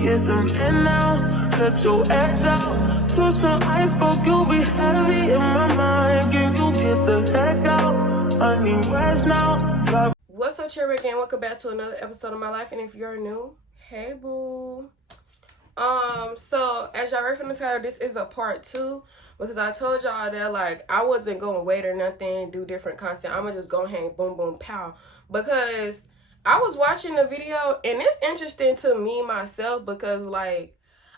get some in now, let your edge out. To some iceberg, you'll be heavy in my mind. Can you get the heck out? I need rest now. What's up, Cherry again? Welcome back to another episode of my life. And if you're new, hey boo. So as y'all read from the title, this is a part 2 because I told y'all that like I wasn't gonna wait or nothing, do different content. I'm gonna just go ahead and boom boom pow, because I was watching the video and it's interesting to me myself, because like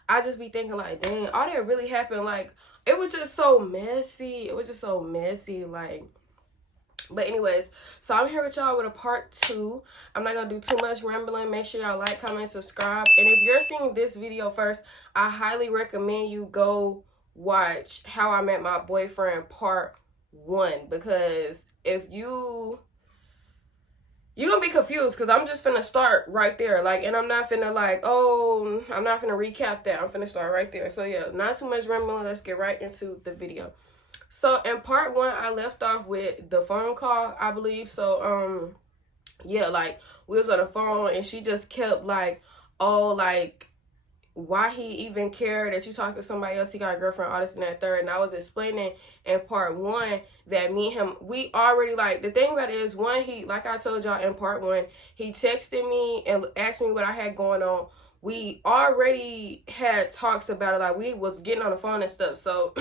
I just be thinking like, dang, all that really happened. Like it was just so messy. Like, but anyways, so I'm here with y'all with a part 2. I'm not gonna do too much rambling. Make sure y'all like, comment, subscribe. And if you're seeing this video first, I highly recommend you go watch How I Met My Boyfriend part 1, because if you're gonna be confused, because I'm just finna start right there. Like, and I'm not finna like, oh, I'm not finna recap that. I'm finna start right there. So yeah, not too much rambling. Let's get right into the video. So in part 1, I left off with the phone call, I believe. So yeah, like we was on the phone and she just kept like, oh, like why he even cared that you talked to somebody else, he got a girlfriend, all this and that third. And I was explaining in part 1 that me and him, we already, like, the thing about it is, one, he, like I told y'all in part 1, he texted me and asked me what I had going on. We already had talks about it, like we was getting on the phone and stuff. So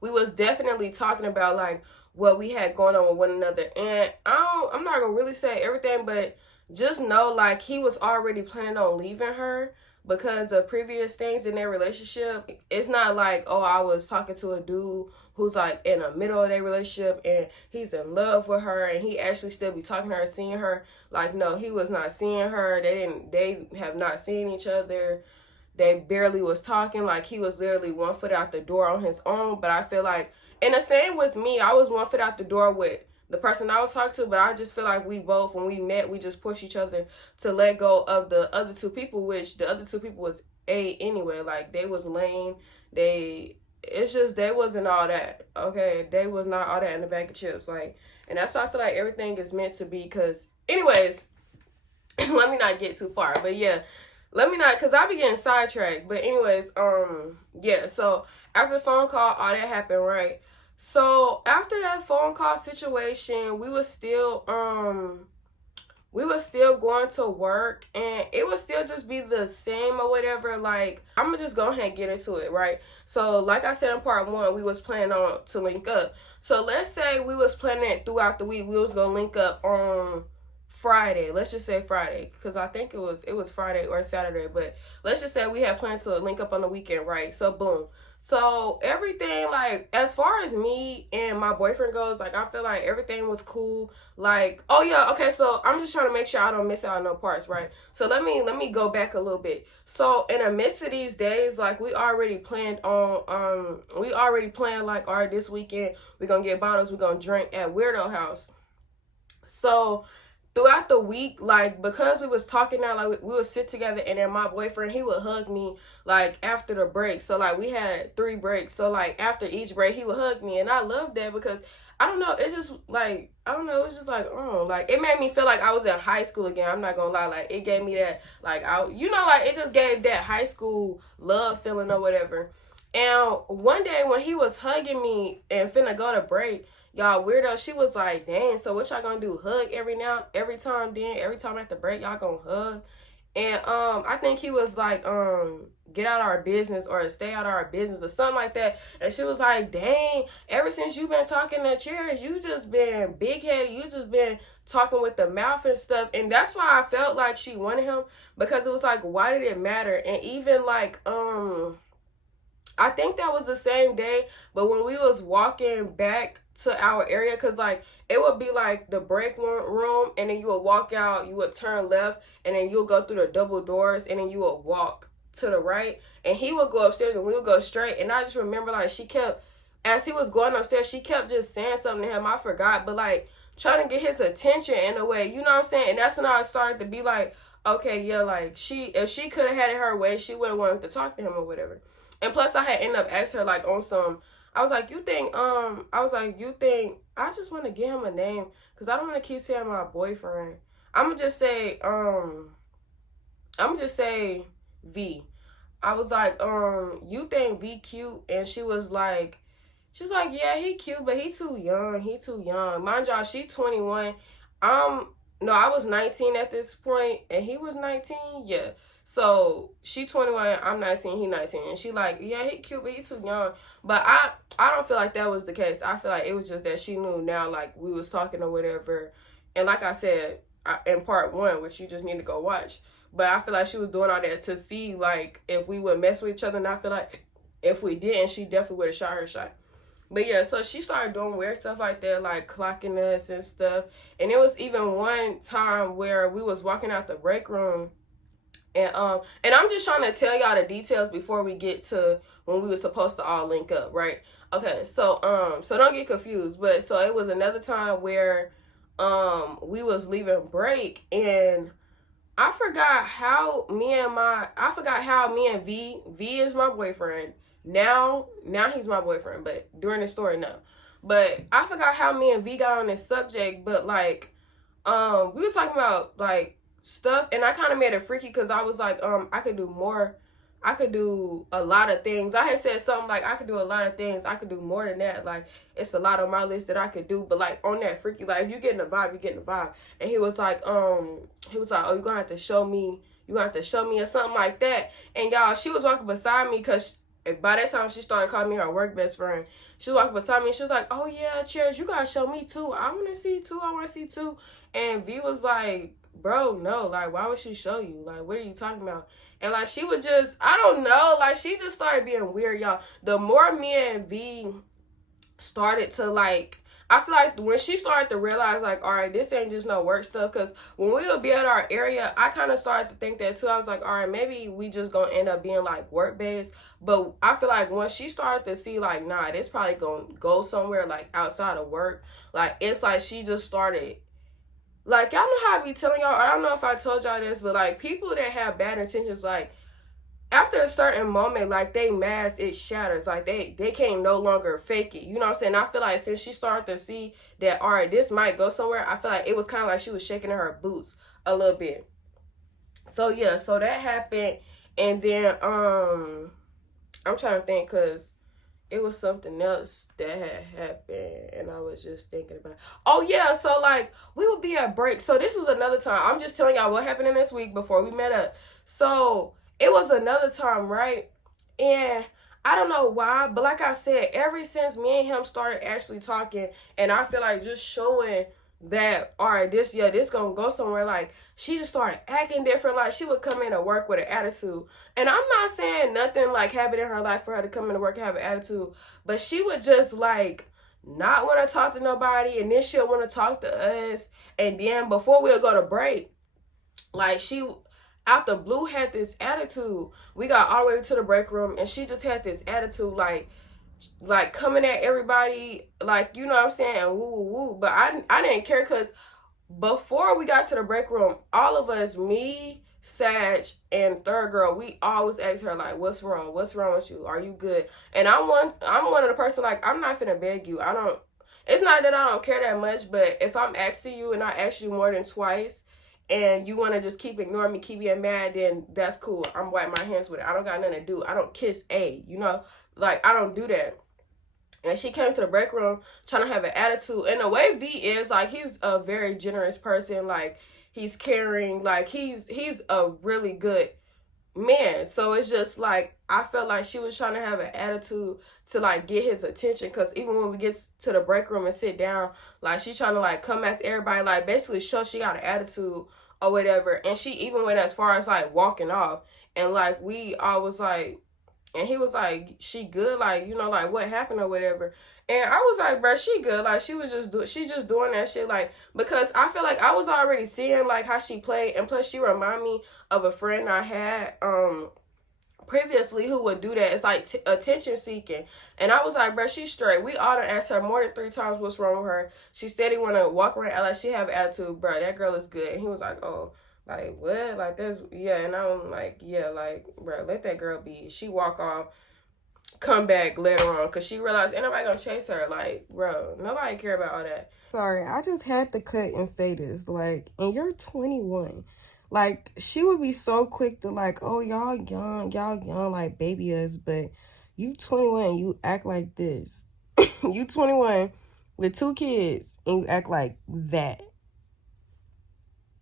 we was definitely talking about like what we had going on with one another. And I'm not gonna really say everything, but just know like he was already planning on leaving her because of previous things in their relationship. It's not like, oh, I was talking to a dude who's like in the middle of their relationship and he's in love with her and he actually still be talking to her, seeing her. Like, no, he was not seeing her. They have not seen each other. They barely was talking. Like, he was literally 1 foot out the door on his own. But I feel like, and the same with me, I was 1 foot out the door with the person I was talking to, but I just feel like we both, when we met, we just pushed each other to let go of the other 2 people, which the other 2 people was anyway. Like, they was lame. It's just, they wasn't all that, okay? They was not all that in the bag of chips. Like, and that's why I feel like everything is meant to be, because, anyways, let me not get too far, but yeah. Let me not, because I be getting sidetracked. But anyways, yeah, so after the phone call, all that happened, right? So after that phone call situation, we was still going to work, and it would still just be the same or whatever. Like, I'm gonna just go ahead and get into it, right? So like I said in part 1, we was planning on to link up. So let's say we was planning it throughout the week. We was gonna link up on Friday. Let's just say Friday, because I think it was Friday or Saturday, but let's just say we had planned to link up on the weekend, right? So boom. So everything, like, as far as me and my boyfriend goes, like, I feel like everything was cool. Like, oh yeah, okay, so I'm just trying to make sure I don't miss out on no parts, right? So let me go back a little bit. So in the midst of these days, like, we already planned like, all right, this weekend we're gonna get bottles, we're gonna drink at Weirdo House. So throughout the week, like, because we was talking now, like, we would sit together, and then my boyfriend, he would hug me, like, after the break. So, like, we had 3 breaks. So, like, after each break, he would hug me, and I loved that because, I don't know, it's just, like, I don't know, it was just, like, like, it made me feel like I was in high school again. I'm not gonna lie, like, it gave me that, like, like, it just gave that high school love feeling or whatever. And one day when he was hugging me and finna go to break, y'all, Weirdo, she was like, dang, so what y'all gonna do? Hug every time at the break, y'all gonna hug? And I think he was like, get out of our business or stay out of our business or something like that. And she was like, dang, ever since you been talking to Cherish, you just been big-headed, you just been talking with the mouth and stuff. And that's why I felt like she wanted him, because it was like, why did it matter? And even like, I think that was the same day, but when we was walking back to our area, because like it would be like the break room, and then you would walk out, you would turn left, and then you'll go through the double doors, and then you would walk to the right, and he would go upstairs and we would go straight. And I just remember, like, she kept, as he was going upstairs, she kept just saying something to him. I forgot, but like trying to get his attention in a way, you know what I'm saying? And that's when I started to be like, okay, yeah, like, if she could have had it her way, she would have wanted to talk to him or whatever. And plus, I had ended up asking her, like, on some, I was like, you think, I just want to give him a name, because I don't want to keep saying my boyfriend. I'm going to just say, V. I was like, you think V cute? And she's like, yeah, he cute, but he too young. He too young. Mind y'all, she 21. No, I was 19 at this point, and he was 19. Yeah. So she 21, I'm 19, he 19. And she like, yeah, he cute, but he too young. But I don't feel like that was the case. I feel like it was just that she knew now, like, we was talking or whatever. And like I said, in part 1, which you just need to go watch. But I feel like she was doing all that to see, like, if we would mess with each other. And I feel like if we didn't, she definitely would have shot her shot. But yeah, so she started doing weird stuff like that, like clocking us and stuff. And it was even one time where we was walking out the break room, and I'm just trying to tell y'all the details before we get to when we were supposed to all link up, right? Okay, so so don't get confused. But so it was another time where we was leaving break, and I forgot how me and V is my boyfriend. Now he's my boyfriend, but during the story, no. But I forgot how me and V got on this subject, but like, we was talking about like stuff, and I kind of made it freaky because I was like, I could do more. I could do a lot of things. I had said something like, I could do a lot of things. I could do more than that. Like, it's a lot on my list that I could do. But like on that freaky, like if you getting the vibe, you getting the vibe. And he was like, oh, you're gonna have to show me. You gonna have to show me or something like that. And y'all, she was walking beside me because by that time she started calling me her work best friend. She was walking beside me and she was like, oh yeah, Cherish, you gotta show me too. I wanna see too. And V was like, bro, no, like why would she show you? Like, what are you talking about? And like she would just, I don't know, like she just started being weird, y'all. The more me and V started to like, I feel like when she started to realize like, all right, this ain't just no work stuff, because when we would be at our area, I kind of started to think that too. I was like, all right, maybe we just gonna end up being like work based. But I feel like when she started to see like, nah, this probably gonna go somewhere like outside of work, like it's like she just started, like, y'all know how I be telling y'all, I don't know if I told y'all this, but like people that have bad intentions, like after a certain moment, like they mask, it shatters. Like they can't no longer fake it. You know what I'm saying? I feel like since she started to see that, all right, this might go somewhere, I feel like it was kind of like she was shaking in her boots a little bit. So yeah, so that happened. And then I'm trying to think, because it was something else that had happened and I was just thinking about it. Oh yeah, so like we would be at break. So this was another time. I'm just telling y'all what happened in this week before we met up. So it was another time, right? And I don't know why, but like I said, ever since me and him started actually talking, and I feel like just showing that, all right, this gonna go somewhere, like she just started acting different. Like she would come into work with an attitude, and I'm not saying nothing like happened in her life for her to come into work and have an attitude, but she would just like not want to talk to nobody, and then she'll want to talk to us. And then before we'll go to break, like she out the blue had this attitude. We got all the way to the break room, and she just had this attitude, like coming at everybody, like, you know what I'm saying, and woo woo woo. But I didn't care, because before we got to the break room, all of us, me, Sag, and third girl, we always ask her like, what's wrong with you, are you good? And I'm one of the person, like, I'm not finna beg you. It's not that I don't care that much, but if I'm asking you and I ask you more than twice and you want to just keep ignoring me, keep being mad, then that's cool. I'm wiping my hands with it. I don't got nothing to do. I don't kiss you know, like I don't do that. And she came to the break room trying to have an attitude. And the way V is, like, he's a very generous person. Like, he's caring. Like, he's a really good man. So it's just like, I felt like she was trying to have an attitude to like get his attention, because even when we get to the break room and sit down, like she trying to like come after everybody, like basically show she got an attitude or whatever. And she even went as far as like walking off, and like we all was like, and he was like, she good, like, you know, like what happened or whatever. And I was like, bro, she good. Like she just doing that shit, like, because I feel like I was already seeing like how she played, and plus she remind me of a friend I had previously who would do that. It's like attention seeking. And I was like, bro, she's straight. We all done asked her more than 3 times what's wrong with her. She steady want to walk around like she have attitude. Bro, that girl is good. And he was like, oh, like what? Like that's, yeah. And I'm like, yeah, like, bro, let that girl be. She walk off, come back later on, because she realized ain't nobody gonna chase her. Like, bro, nobody care about all that. Sorry, I just had to cut and say this. Like, and you're 21. Like, she would be so quick to like, oh, y'all young, like baby us, but you 21, you act like this. You 21 with 2 kids and you act like that.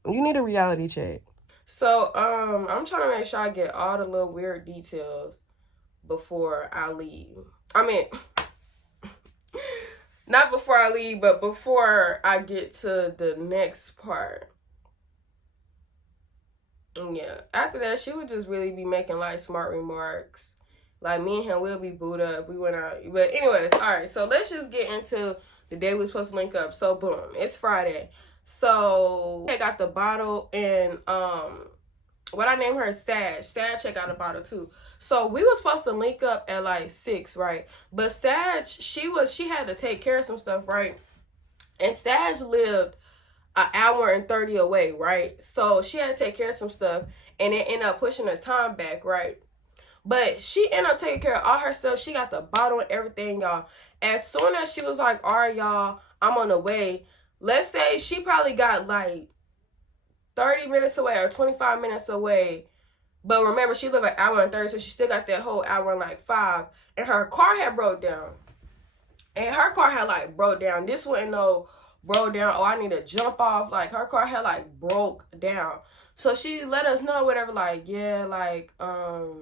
You need a reality check. So, I'm trying to make sure I get all the little weird details before I leave. I mean, not before I leave, but before I get to the next part. Yeah, after that, she would just really be making like smart remarks. Like, me and him will be booed up. We went out. But anyways, all right. So let's just get into the day we're supposed to link up. So boom, it's Friday. So I got the bottle, and what I named her Sag. Sag check out the bottle too. So we were supposed to link up at like 6, right? But Sag, she had to take care of some stuff, right? And Sag lived an hour and 30 away, right? So she had to take care of some stuff, and it ended up pushing her time back, right? But she ended up taking care of all her stuff. She got the bottle and everything, y'all. As soon as she was like, all right, y'all, I'm on the way. Let's say she probably got like 30 minutes away or 25 minutes away. But remember, she lived an hour and 30, so she still got that whole hour and like 5. And her car had broke down. And her car had like broke down. This wasn't no broke down, oh, I need to jump off. Like, her car had like broke down. So she let us know whatever, like, yeah, like, I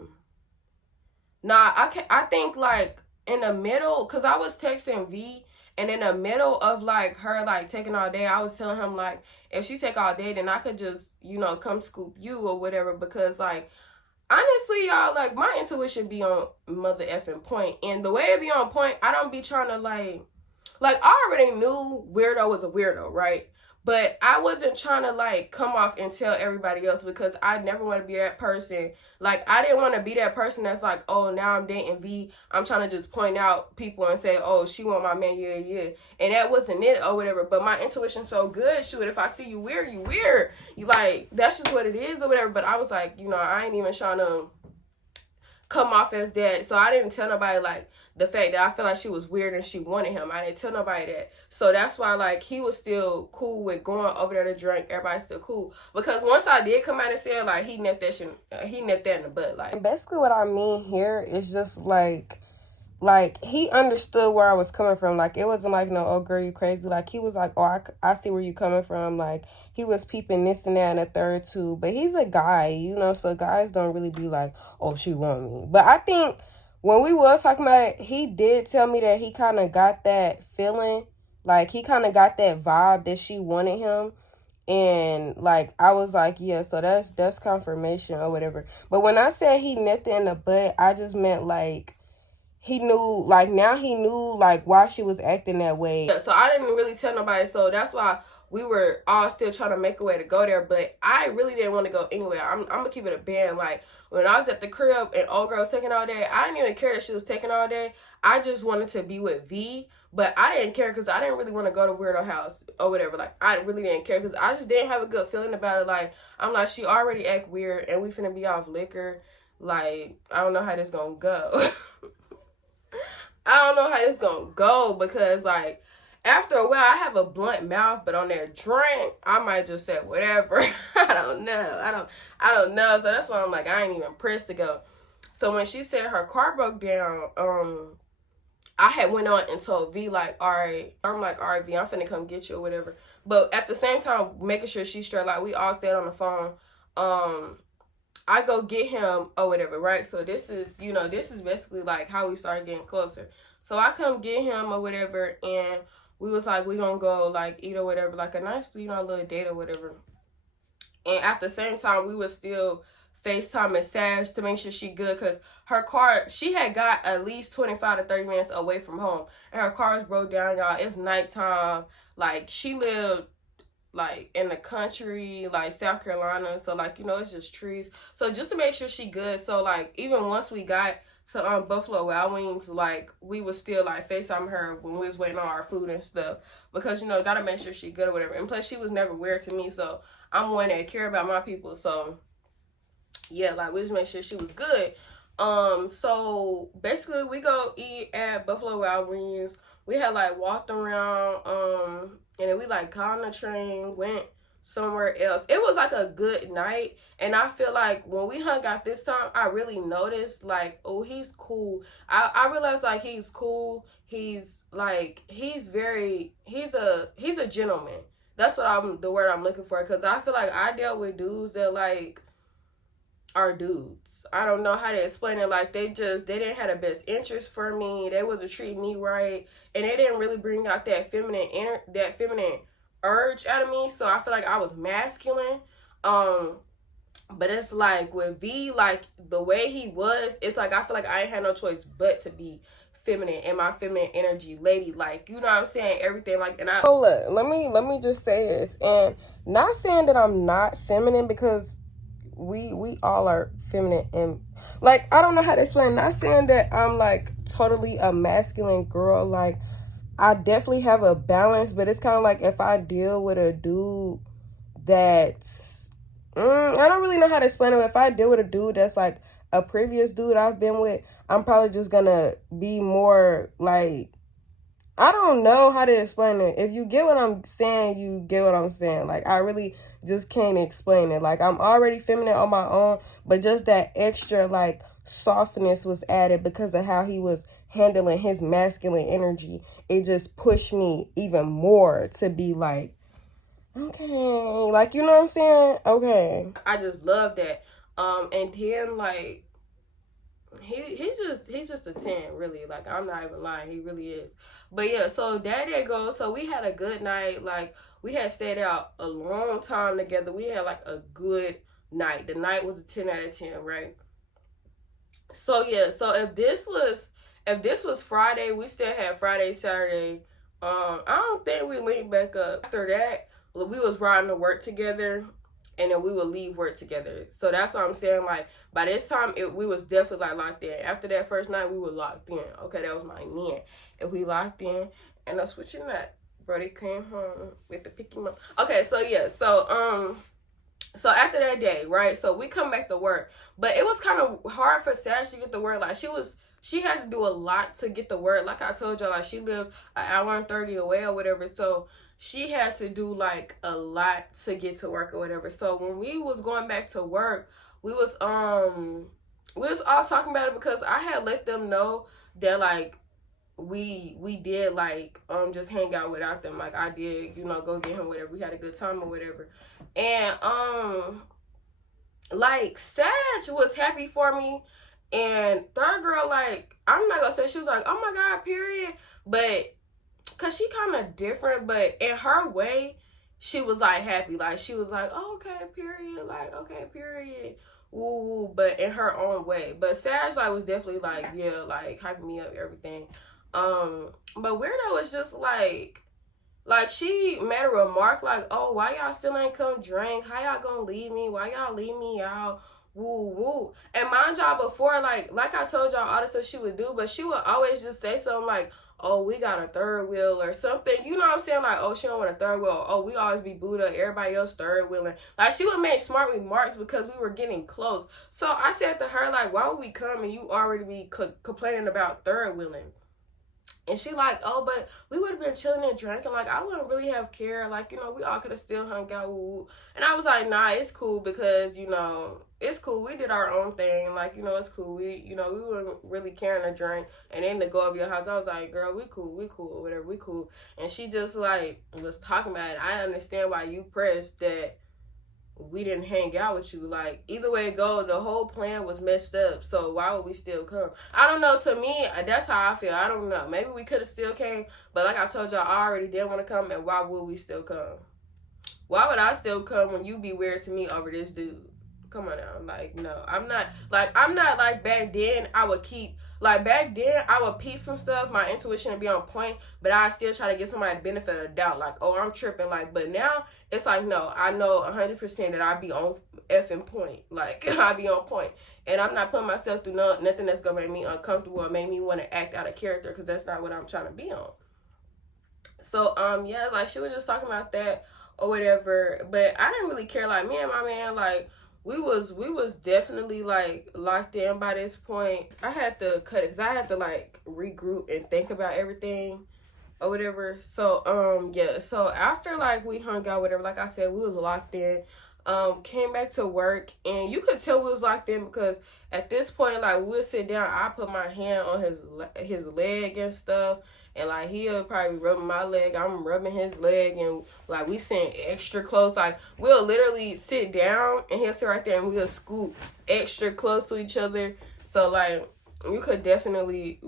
think like in the middle, because I was texting V, and in the middle of like her like taking all day, I was telling him like, if she take all day, then I could just, you know, come scoop you or whatever, because like, honestly, y'all, like, my intuition be on mother effing point. And the way it be on point, I don't be trying to like, I already knew weirdo was a weirdo, right? But I wasn't trying to like come off and tell everybody else, because I never want to be that person. Like, I didn't want to be that person that's like, oh, now I'm dating V, I'm trying to just point out people and say, oh, she want my man, yeah. And that wasn't it or whatever. But my intuition's so good, shoot, if I see you weird, you weird. You like, that's just what it is or whatever. But I was like, you know, I ain't even trying to come off as that. So I didn't tell nobody like the fact that I feel like she was weird and she wanted him. I didn't tell nobody that. So that's why like he was still cool with going over there to drink. Everybody's still cool, because once I did come out and say like he nipped that shit, he nipped that in the butt. Like, basically what I mean here is just like he understood where I was coming from. Like, it wasn't like, no, oh girl, you crazy. Like, he was like, oh, I see where you coming from. Like, he was peeping this and that and a third too. But he's a guy, you know, so guys don't really be like, oh, she want me. But I think when we was talking about it, he did tell me that he kind of got that feeling. Like, he kind of got that vibe that she wanted him. And like, I was like, yeah, so that's confirmation or whatever. But when I said he nipped it in the butt, I just meant like, he knew, like, now he knew, like, why she was acting that way. Yeah, so I didn't really tell nobody, so that's why we were all still trying to make a way to go there, but I really didn't want to go anywhere. I'm gonna keep it a band. Like, when I was at the crib and old girl was taking all day, I didn't even care that she was taking all day. I just wanted to be with V, but I didn't care because I didn't really want to go to Weirdo House or whatever. Like, I really didn't care because I just didn't have a good feeling about it. Like, I'm like, she already act weird and we finna be off liquor. Like, I don't know how this gonna go. I don't know how this gonna go, because like, after a while I have a blunt mouth, but on that drink I might just say whatever. I don't know. So that's why I'm like, I ain't even pressed to go. So when she said her car broke down, I had went on and told V like, all right, I'm like, all right, V, I'm finna come get you or whatever. But at the same time, making sure she's straight. Like, we all stayed on the phone. I go get him or whatever, right? So this is, you know, this is basically like how we started getting closer. So I come get him or whatever, and we was like, we gonna go like eat or whatever, like a nice, you know, little date or whatever. And at the same time, we was still FaceTiming Sash to make sure she good, because her car, she had got at least 25 to 30 minutes away from home, and her car was broke down, y'all. It's nighttime. Like, she lived like in the country, like South Carolina, so like, you know, it's just trees. So just to make sure she good, so like, even once we got to Buffalo Wild Wings, like, we was still like FaceTime her when we was waiting on our food and stuff, because, you know, gotta make sure she good or whatever. And plus, she was never weird to me, so I'm one that care about my people. So yeah, like, we just make sure she was good. So basically we go eat at Buffalo Wild Wings. We had like walked around, and then we like got on the train, went somewhere else. It was like a good night, and I feel like when we hung out this time, I really noticed like, oh, he's cool. I realized like he's cool. He's like he's a gentleman. That's what I'm the word I'm looking for, because I feel like I dealt with dudes that like are dudes. I don't know how to explain it. Like they didn't have the best interest for me. They wasn't treating me right, and they didn't really bring out that feminine urge out of me. So I feel like I was masculine. But it's like with V, like the way he was, it's like I feel like I ain't had no choice but to be feminine and my feminine energy, lady, like, you know what I'm saying, everything. Like, and I hold up, let me just say this, and not saying that I'm not feminine, because we all are feminine, and like I don't know how to explain. Not saying that I'm like totally a masculine girl. Like I definitely have a balance, but it's kind of like if I deal with a dude that's I don't really know how to explain it. If I deal with a dude that's like a previous dude I've been with, I'm probably just gonna be more like, I don't know how to explain it. If you get what I'm saying, you get what I'm saying. Like, I really just can't explain it. Like, I'm already feminine on my own, but just that extra, like, softness was added because of how he was handling his masculine energy. It just pushed me even more to be like, okay. Like, you know what I'm saying? Okay. I just love that. And then, like, he's just a 10, really. Like, I'm not even lying, he really is. But yeah, so that day goes. So we had a good night. Like, we had stayed out a long time together. We had like a good night. The night was a 10 out of 10, right? So yeah, so if this was Friday, we still had Friday, Saturday. I don't think we linked back up. After that, we was riding to work together, and then we would leave work together. So that's what I'm saying. Like, by this time, we was definitely like locked in. After that first night, we were locked in. Okay, that was my man. And we locked in, and that's what you're not. Brody came home with the picky mom. Okay, so yeah, so after that day, right? So we come back to work, but it was kind of hard for Sash to get to work. Like she had to do a lot to get to work. Like I told y'all, like she lived an hour and 30 away or whatever. So she had to do like a lot to get to work or whatever. So when we was going back to work, we was all talking about it, because I had let them know that like we did like just hang out without them. Like I did, you know, go get him, whatever. We had a good time or whatever. And like Sag was happy for me, and third girl, like, I'm not gonna say she was like, oh my god, period, but cause she kind of different, but in her way, she was like happy. Like she was like, oh, okay, period, like, okay, period, woo. But in her own way. But Sag like was definitely like, yeah, like hyping me up, everything. But Weirdo was just like she made a remark like, oh, why y'all still ain't come drink? How y'all gonna leave me? Why y'all leave me out? Woo woo. And mind y'all, before, like I told y'all all the stuff she would do, but she would always just say something like, oh, we got a third wheel or something. You know what I'm saying? Like, oh, she don't want a third wheel. Oh, we always be Buddha. Everybody else third wheeling. Like, she would make smart remarks because we were getting close. So I said to her, like, why would we come and you already be complaining about third wheeling? And she like, oh, but we would have been chilling and drinking. Like, I wouldn't really have cared. Like, you know, we all could have still hung out. Woo. And I was like, nah, it's cool because, you know, it's cool. We did our own thing. Like, you know, it's cool. We weren't really caring to drink. And then to go over your house, I was like, girl, we cool, whatever, we cool. And she just, like, was talking about it. I understand why you pressed that we didn't hang out with you. Like, either way it go, the whole plan was messed up, so why would we still come? I don't know. To me, that's how I feel. I don't know. Maybe we could have still came, but like I told y'all, I already didn't want to come, and why would we still come? Why would I still come when you be weird to me over this dude? Come on now. Like, no, I'm not like back then. I would keep, like, back then I would peep some stuff, my intuition would be on point, but I still try to give somebody the benefit of the doubt, like, oh, I'm tripping. Like, but now it's like, no, I know 100% that I be on effing point. Like, I be on point, and I'm not putting myself through nothing that's gonna make me uncomfortable or make me want to act out of character, because that's not what I'm trying to be on. So yeah, like, she was just talking about that or whatever, but I didn't really care. Like, me and my man, like, we was definitely like locked in by this point. I had to cut it because I had to like regroup and think about everything. or whatever. So yeah, so after like we hung out, whatever, like I said, we was locked in. Came back to work, and you could tell we was locked in because at this point, like, we'll sit down, I put my hand on his leg and stuff, and like he'll probably rubbing my leg, I'm rubbing his leg, and like we sitting extra close. Like, we'll literally sit down and he'll sit right there, and we'll scoot extra close to each other. So like you could definitely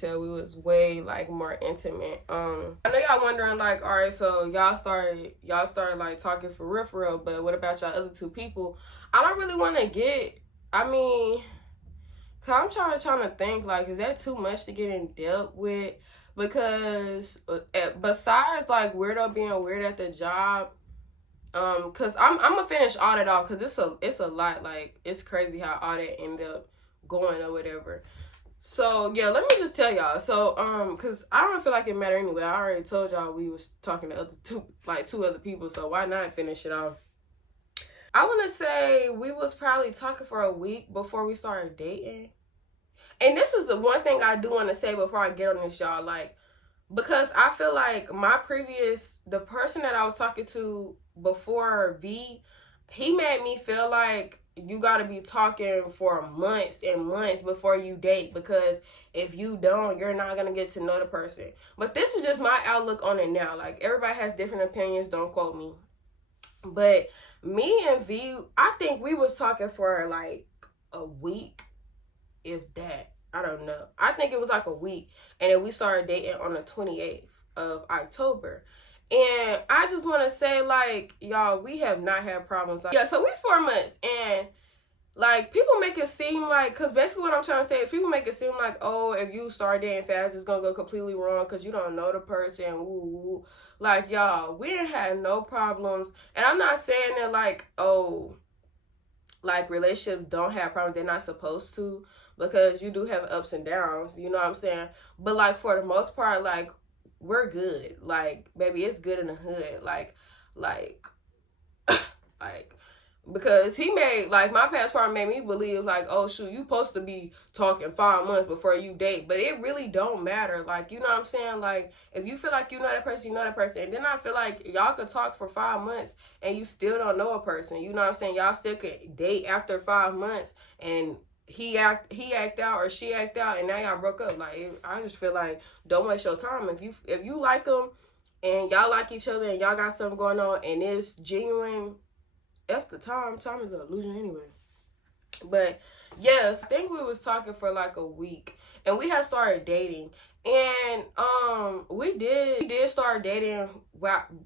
tell we was way like more intimate. I know y'all wondering like, all right, so y'all started like talking for real, but what about y'all other two people? I don't really want to get, I mean, cause I'm trying to think, like, is that too much to get in depth with? Because besides like weirdo being weird at the job, cause I'm gonna finish all that off, cause it's a lot. Like, it's crazy how all that ended up going or whatever. So yeah, let me just tell y'all. So cause I don't feel like it mattered anyway. I already told y'all we was talking to two other people, so why not finish it off? I want to say we was probably talking for a week before we started dating. And this is the one thing I do want to say before I get on this, y'all, like, because I feel like the person that I was talking to before V, he made me feel like you got to be talking for months and months before you date, because if you don't, you're not going to get to know the person. But this is just my outlook on it now. Like, everybody has different opinions, don't quote me. But me and V, I think we was talking for like a week, if that. I don't know. I think it was like a week. And then we started dating on the 28th of October. And I just want to say, like, y'all, we have not had problems. Yeah, so we 4 months. And, like, people make it seem like, because basically what I'm trying to say is people make it seem like, oh, if you start dating fast, it's going to go completely wrong because you don't know the person. Woo, woo. Like, y'all, we ain't had no problems. And I'm not saying that, like, oh, like, relationships don't have problems. They're not supposed to, because you do have ups and downs, you know what I'm saying? But, like, for the most part, like, we're good. Like, baby, it's good in the hood. Like, because he made, like, my past partner made me believe, like, oh, shoot, you supposed to be talking 5 months before you date. But it really don't matter. Like, you know what I'm saying? Like, if you feel like you know that person, you know that person. And then I feel like y'all could talk for 5 months and you still don't know a person. You know what I'm saying? Y'all still could date after 5 months and he act out or she act out, and now y'all broke up. Like, I just feel like, don't waste your time. If you like them and y'all like each other and y'all got something going on and it's genuine, F the time is an illusion anyway. But yes, I think we was talking for like a week, and we had started dating, and we did start dating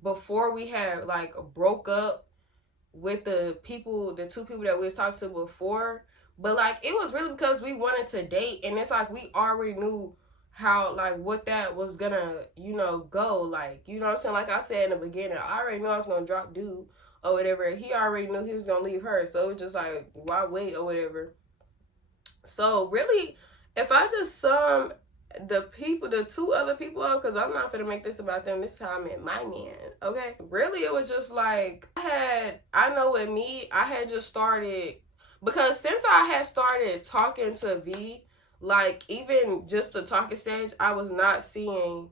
before we had like broke up with the two people that we was talking to before. But, like, it was really because we wanted to date, and it's like we already knew how, like, what that was gonna, you know, go. Like, you know what I'm saying? Like I said in the beginning, I already knew I was gonna drop dude or whatever. He already knew he was gonna leave her, so it was just like, why wait or whatever. So, really, if I just sum the two other people up, because I'm not gonna make this about them, this is how I met my man, okay? Really, it was just like, I know with me, I had just started, because since I had started talking to V, like, even just the talking stage, I was not seeing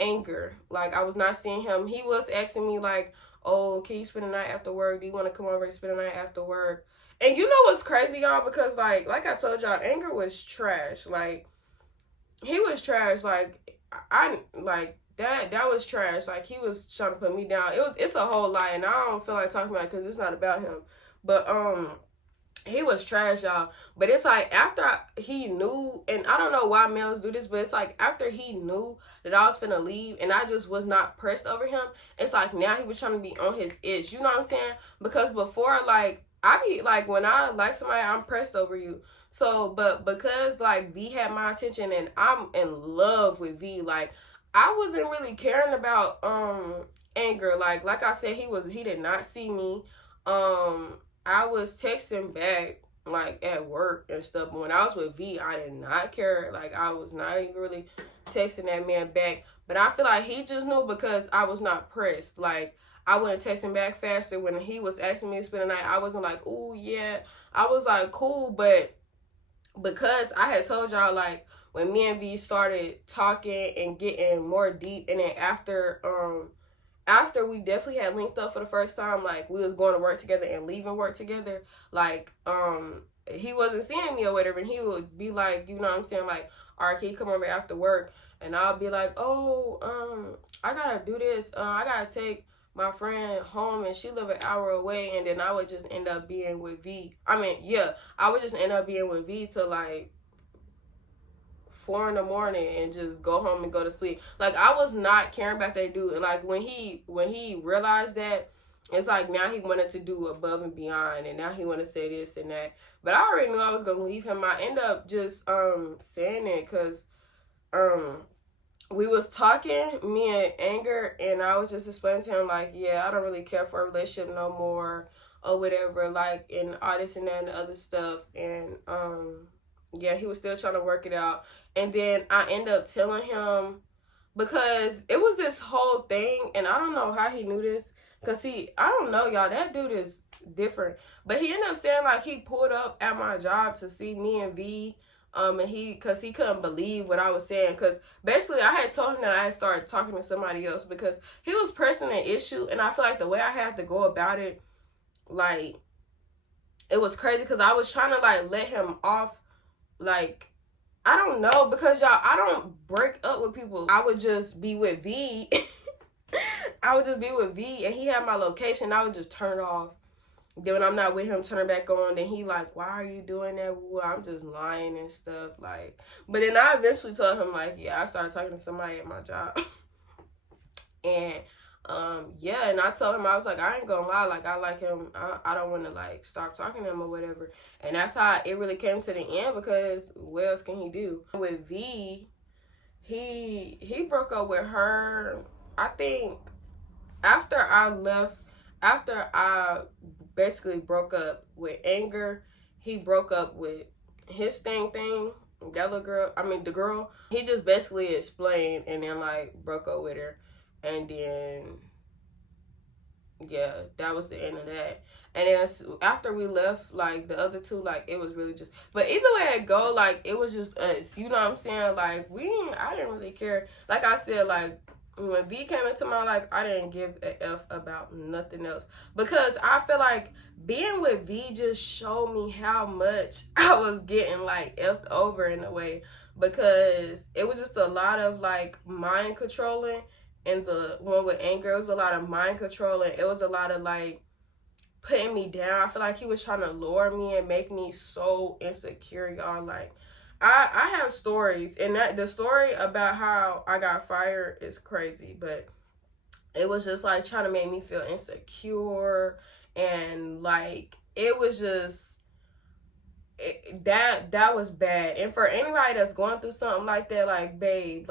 anger. Like, I was not seeing him. He was asking me, like, oh, can you spend the night after work? Do you want to come over and spend the night after work? And you know what's crazy, y'all? Because, like I told y'all, anger was trash. Like, he was trash. Like, that was trash. Like, he was trying to put me down. It's a whole lot, and I don't feel like talking about it because it's not about him. But, he was trash, y'all. But it's like, after he knew, and I don't know why males do this, but it's like, after he knew that I was finna leave and I just was not pressed over him, it's like, now he was trying to be on his itch. You know what I'm saying? Because before, like, I be, like, when I like somebody, I'm pressed over you. So, but because, like, V had my attention and I'm in love with V, like, I wasn't really caring about, anger. Like I said, he did not see me. I was texting back, like, at work and stuff. But when I was with V, I did not care. Like, I was not even really texting that man back. But I feel like he just knew because I was not pressed. Like, I wasn't texting back faster. When he was asking me to spend the night, I wasn't like, oh, yeah. I was like, cool. But because I had told y'all, like, when me and V started talking and getting more deep, and then after we definitely had linked up for the first time, like we was going to work together and leaving work together, like he wasn't seeing me or whatever, and he would be like, you know what I'm saying, like, all right, can you come over after work? And I'll be like, oh, I gotta do this, I gotta take my friend home and she live an hour away. And then I would just end up being with V. I mean, yeah, I would just end up being with V till like 4 in the morning and just go home and go to sleep. Like, I was not caring about that dude. And like when he realized that, it's like now he wanted to do above and beyond, and now he want to say this and that. But I already knew I was gonna leave him. I end up just saying it because we was talking, me and Anger, and I was just explaining to him, like, yeah, I don't really care for a relationship no more, or whatever, like, and all this and that and the other stuff. And, yeah, he was still trying to work it out. And then I end up telling him, because it was this whole thing, and I don't know how he knew this, because I don't know, y'all, that dude is different. But he ended up saying, like, he pulled up at my job to see me and V, and because he couldn't believe what I was saying, because basically I had told him that I had started talking to somebody else, because he was pressing an issue, and I feel like the way I had to go about it, like, it was crazy, because I was trying to, like, let him off, like, I don't know, because, y'all, I don't break up with people. I would just be with V. I would just be with V, and he had my location. I would just turn off. Then when I'm not with him, turn it back on. Then he like, why are you doing that? Well, I'm just lying and stuff. Like, but then I eventually told him, like, yeah, I started talking to somebody at my job. And yeah, and I told him, I was like, I ain't gonna lie, like, I like him. I don't want to like stop talking to him or whatever. And that's how it really came to the end, because what else can he do? With V, he broke up with her, I think, after I basically broke up with Anger. He broke up with his thing, that little girl, the girl. He just basically explained and then like broke up with her. And then, yeah, that was the end of that. And then after we left, like, the other two, like, it was really just, but either way it go, like, it was just us, you know what I'm saying? Like, I didn't really care. Like I said, like, when V came into my life, I didn't give a F about nothing else, because I feel like being with V just showed me how much I was getting, like, F'd over in a way, because it was just a lot of, like, mind controlling. And the one with Anger, it was a lot of mind controlling. It was a lot of, like, putting me down. I feel like he was trying to lure me and make me so insecure, y'all. Like, I have stories, and the story about how I got fired is crazy, but it was just like trying to make me feel insecure, and like it was just that was bad. And for anybody that's going through something like that, like babe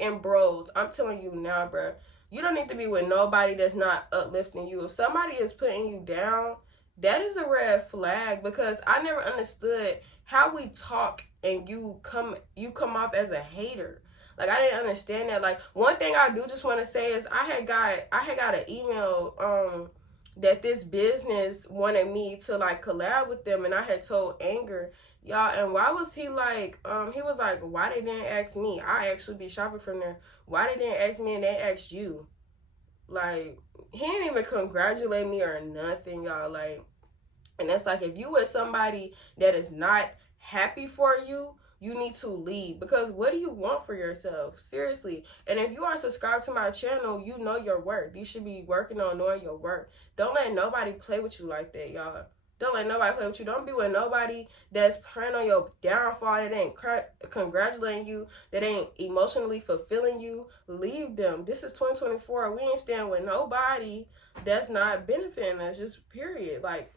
and bros, I'm telling you now, bro, you don't need to be with nobody that's not uplifting you. If somebody is putting you down, that is a red flag, because I never understood how we talk and you come off as a hater. Like, I didn't understand that. Like, one thing I do just want to say is I had got an email that this business wanted me to like collab with them, and I had told Anger, y'all, and why was he like, he was like, why they didn't ask me? I actually be shopping from there. Why they didn't ask me and they asked you? Like, he didn't even congratulate me or nothing, y'all. Like, and it's like, if you with somebody that is not happy for you, you need to leave, because what do you want for yourself? Seriously. And if you are subscribed to my channel, you know your worth. You should be working on knowing your worth. Don't let nobody play with you like that, y'all. Don't let nobody play with you. Don't be with nobody that's praying on your downfall, that ain't congratulating you, that ain't emotionally fulfilling you. Leave them. This is 2024. We ain't staying with nobody that's not benefiting us, just period. Like,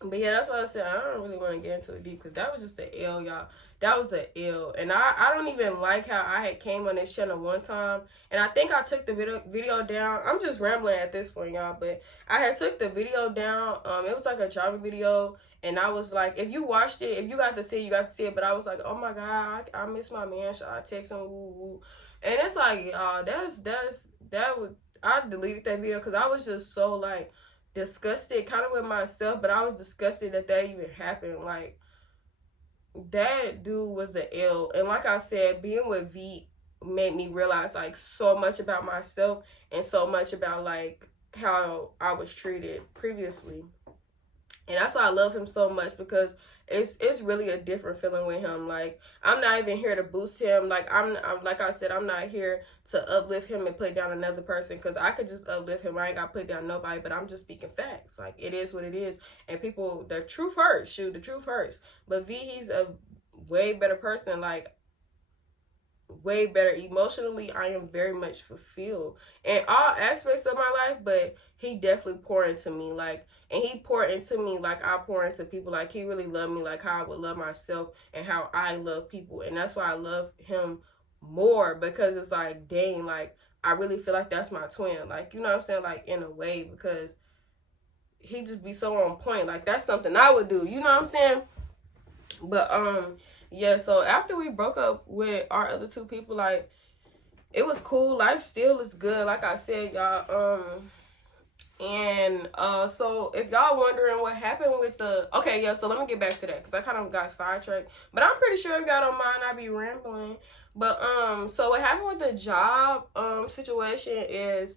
but yeah, that's why I said I don't really want to get into it deep, because that was just an L, y'all. That was an L. And I don't even like how I had came on this channel one time, and I think I took the video down. I'm just rambling at this point, y'all, but I had took the video down. It was like a driving video, and I was like, if you watched it, if you got to see it, you got to see it. But I was like, oh my God, I miss my man. Should I text him? Woo, woo. And it's like, I deleted that video, because I was just so like disgusted kind of with myself, but I was disgusted that even happened. Like, that dude was an L. And like I said, being with V made me realize like so much about myself and so much about like how I was treated previously. And that's why I love him so much, because it's really a different feeling with him. Like, I'm not even here to boost him. Like, I'm like I said, I'm not here to uplift him and put down another person, because I could just uplift him. I ain't got to put down nobody, but I'm just speaking facts. Like, it is what it is. And people, the truth hurts. Shoot, the truth hurts. But V, he's a way better person. Like, way better emotionally. I am very much fulfilled in all aspects of my life, but he definitely poured into me, like, and he poured into me like I pour into people. Like, he really loved me like how I would love myself and how I love people. And that's why I love him more, because it's like, dang, like, I really feel like that's my twin. Like, you know what I'm saying? Like, in a way, because he just be so on point. Like, that's something I would do, you know what I'm saying? But yeah, so after we broke up with our other two people, like, it was cool. Life still is good, like I said, y'all. And so if y'all wondering what happened with the, okay, yeah, so let me get back to that, because I kind of got sidetracked, but I'm pretty sure if y'all don't mind, I be rambling. But so what happened with the job situation is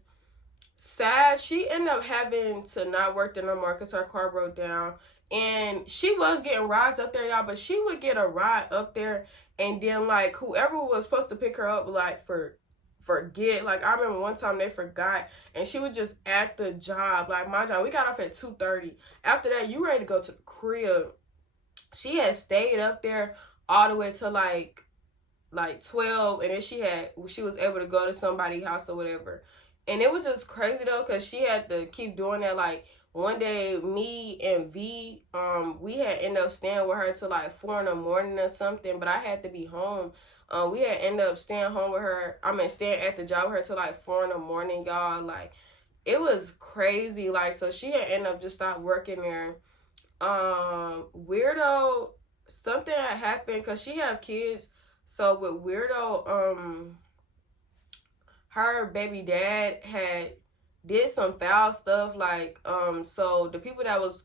sad. She ended up having to not work there no more because her car broke down. And she was getting rides up there, y'all, but she would get a ride up there, and then like whoever was supposed to pick her up, like, forget. Like, I remember one time they forgot, and she was just at the job. Like, my job, we got off at 2:30. After that, you ready to go to the crib. She had stayed up there all the way to like 12, and then she was able to go to somebody's house or whatever. And it was just crazy though, because she had to keep doing that. Like, one day, me and V, we had ended up staying with her till like 4 in the morning or something, but I had to be home. We had ended up staying home with her. I mean, staying at the job with her till like 4 in the morning, y'all. Like, it was crazy. Like, so she had ended up just stopped working there. Weirdo, something had happened, because she have kids. So with Weirdo, her baby dad had did some foul stuff. Like, so the people that was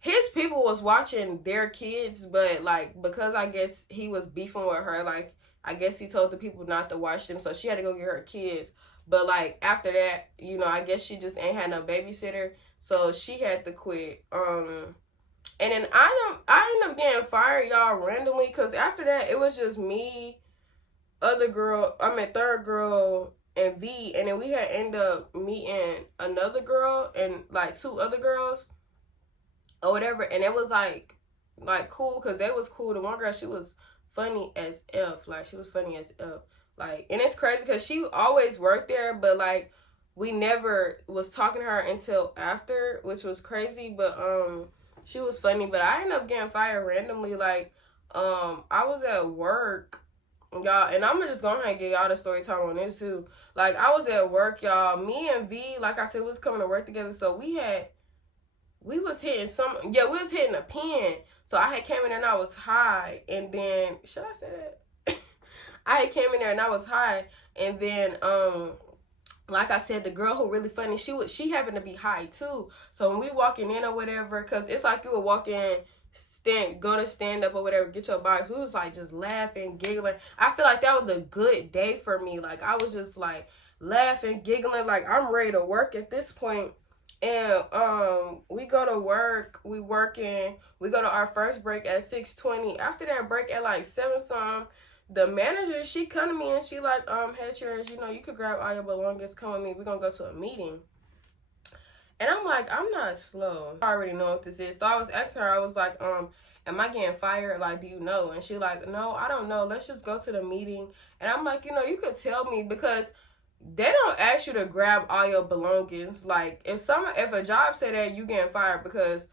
his people was watching their kids, but like, because I guess he was beefing with her, like, I guess he told the people not to watch them, so she had to go get her kids. But like, after that, you know, I guess she just ain't had no babysitter, so she had to quit. And then I ended up getting fired, y'all, randomly, because after that, it was just me, third girl, and V, and then we had ended up meeting another girl and like 2 other girls or whatever, and it was like cool, because they was cool. The one girl, she was funny as F. Like, she was funny as F. Like, and it's crazy because she always worked there, but like, we never was talking to her until after, which was crazy. But she was funny. But I ended up getting fired randomly. Like, I was at work, y'all, and I'm just going to get y'all the story time on this too. Like, I was at work, y'all. Me and V, like I said, we was coming to work together. So we was hitting we was hitting a pen. So I had came in there and I was high. And then, should I say that? I had came in there and I was high. And then, like I said, the girl who really funny, she happened to be high too. So when we walking in or whatever, because it's like you would walk in, go to stand up or whatever, get your box. We was like just laughing, giggling. I feel like that was a good day for me. Like, I was just like laughing, giggling, like I'm ready to work at this point. And we go to work, we working, we go to our first break at 6:20. After that break at like 7 some, the manager, she come to me and she like, hey Cherish, you know, you could grab all your belongings, come with me, we're gonna go to a meeting. And I'm like, I'm not slow. I already know what this is. So I was asking her, I was like, am I getting fired? Like, do you know? And she like, no, I don't know. Let's just go to the meeting. And I'm like, you know, you could tell me, because they don't ask you to grab all your belongings. Like, if a job said that, you getting fired, because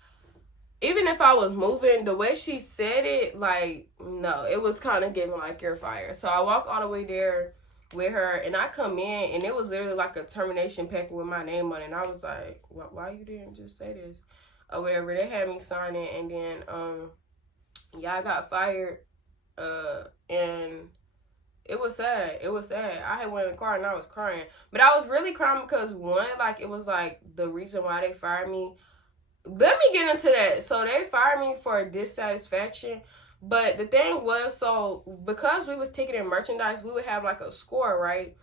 even if I was moving, the way she said it, like, no, it was kind of giving like you're fired. So I walk all the way there with her, and I come in, and it was literally like a termination paper with my name on it. And I was like, why you didn't just say this or whatever? They had me sign it, and then yeah, I got fired, and it was sad. It was sad. I had went in the car and I was crying, but I was really crying because, one, like, it was like the reason why they fired me. Let me get into that. So they fired me for dissatisfaction, But the thing was, so because we was ticketing merchandise, we would have like a score, right?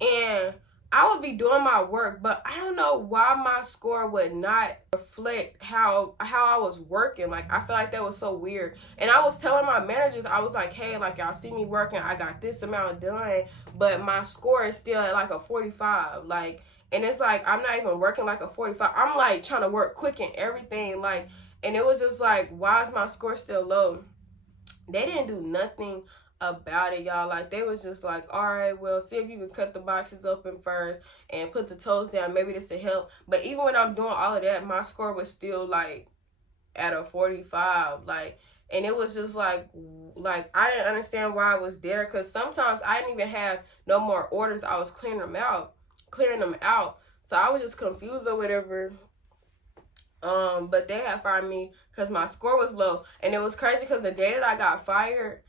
And I would be doing my work, but I don't know why my score would not reflect how I was working. Like, I feel like that was so weird. And I was telling my managers, I was like, hey, like, y'all see me working, I got this amount done, but my score is still at like a 45. Like, and it's like, I'm not even working like a 45. I'm like trying to work quick and everything. Like, and it was just like, why is my score still low? They didn't do nothing about it, y'all. Like, they was just like, all right, well, see if you can cut the boxes open first and put the toes down. Maybe this will help. But even when I'm doing all of that, my score was still like at a 45. Like, and it was just like I didn't understand why I was there, because sometimes I didn't even have no more orders. I was clearing them out. So I was just confused or whatever. But they had fired me because my score was low. And it was crazy because the day that I got fired,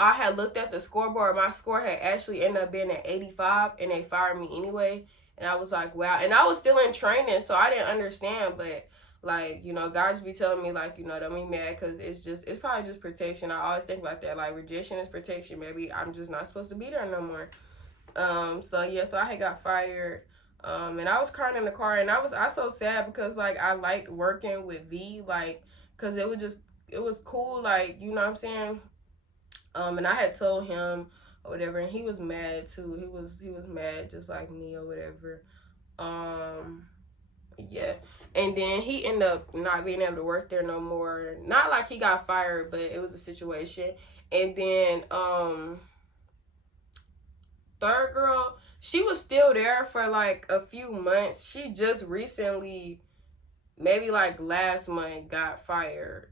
I had looked at the scoreboard. My score had actually ended up being at 85, and they fired me anyway. And I was like, wow. And I was still in training, so I didn't understand. But, like, you know, God just be telling me, like, you know, don't be mad, because it's probably just protection. I always think about that. Like, rejection is protection. Maybe I'm just not supposed to be there no more. So, yeah, so I had got fired. And I was crying in the car, and I was so sad because, like, I liked working with V, like, because it was cool, like, you know what I'm saying? And I had told him or whatever, and he was mad too. He was mad just like me or whatever. Yeah. And then he ended up not being able to work there no more. Not like he got fired, but it was a situation. And then third girl, she was still there for like a few months. She just recently, maybe like last month, got fired.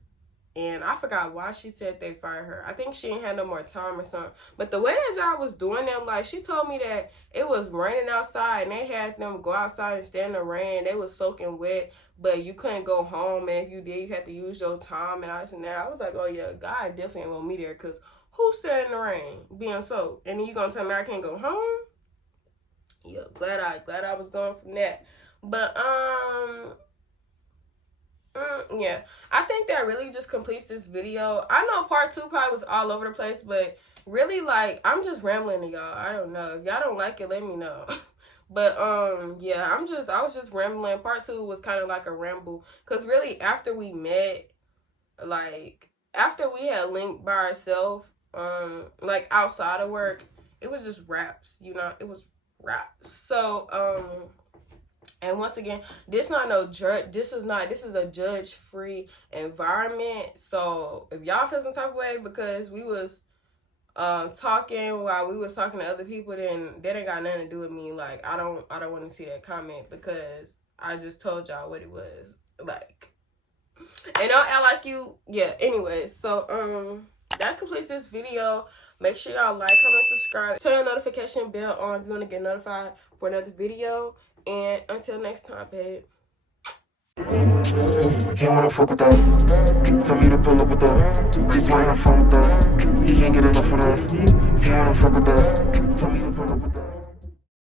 And I forgot why she said they fired her. I think she ain't had no more time or something. But the way that y'all was doing them, like, she told me that it was raining outside and they had them go outside and stand in the rain. They was soaking wet, but you couldn't go home. And if you did, you had to use your time and this and that. I was like, oh, yeah, God definitely want me there, because who stayed in the rain being soaked? And then you gonna tell me I can't go home? Yeah, glad I was going from that. But, yeah, I think that really just completes this video. I know part 2 probably was all over the place, but really, like, I'm just rambling to y'all. I don't know. If y'all don't like it, let me know. But yeah, I was just rambling. Part 2 was kind of like a ramble, because really after we met, like, after we had linked by ourselves, like, outside of work, it was just raps, you know. It was raps. So and once again, this is a judge-free environment. So if y'all feel some type of way because we was talking while we was talking to other people, then that ain't got nothing to do with me. Like, I don't want to see that comment, because I just told y'all what it was. Like, and don't act like you, yeah, anyways. So that completes this video. Make sure y'all like, comment, subscribe, turn your notification bell on if you want to get notified for another video. And until next time, babe. He wanna fuck with that. Tell me to pull up with that. He's why I'm from with that. He can't get enough of that. He wanna fuck with that. Tell me to pull up with that.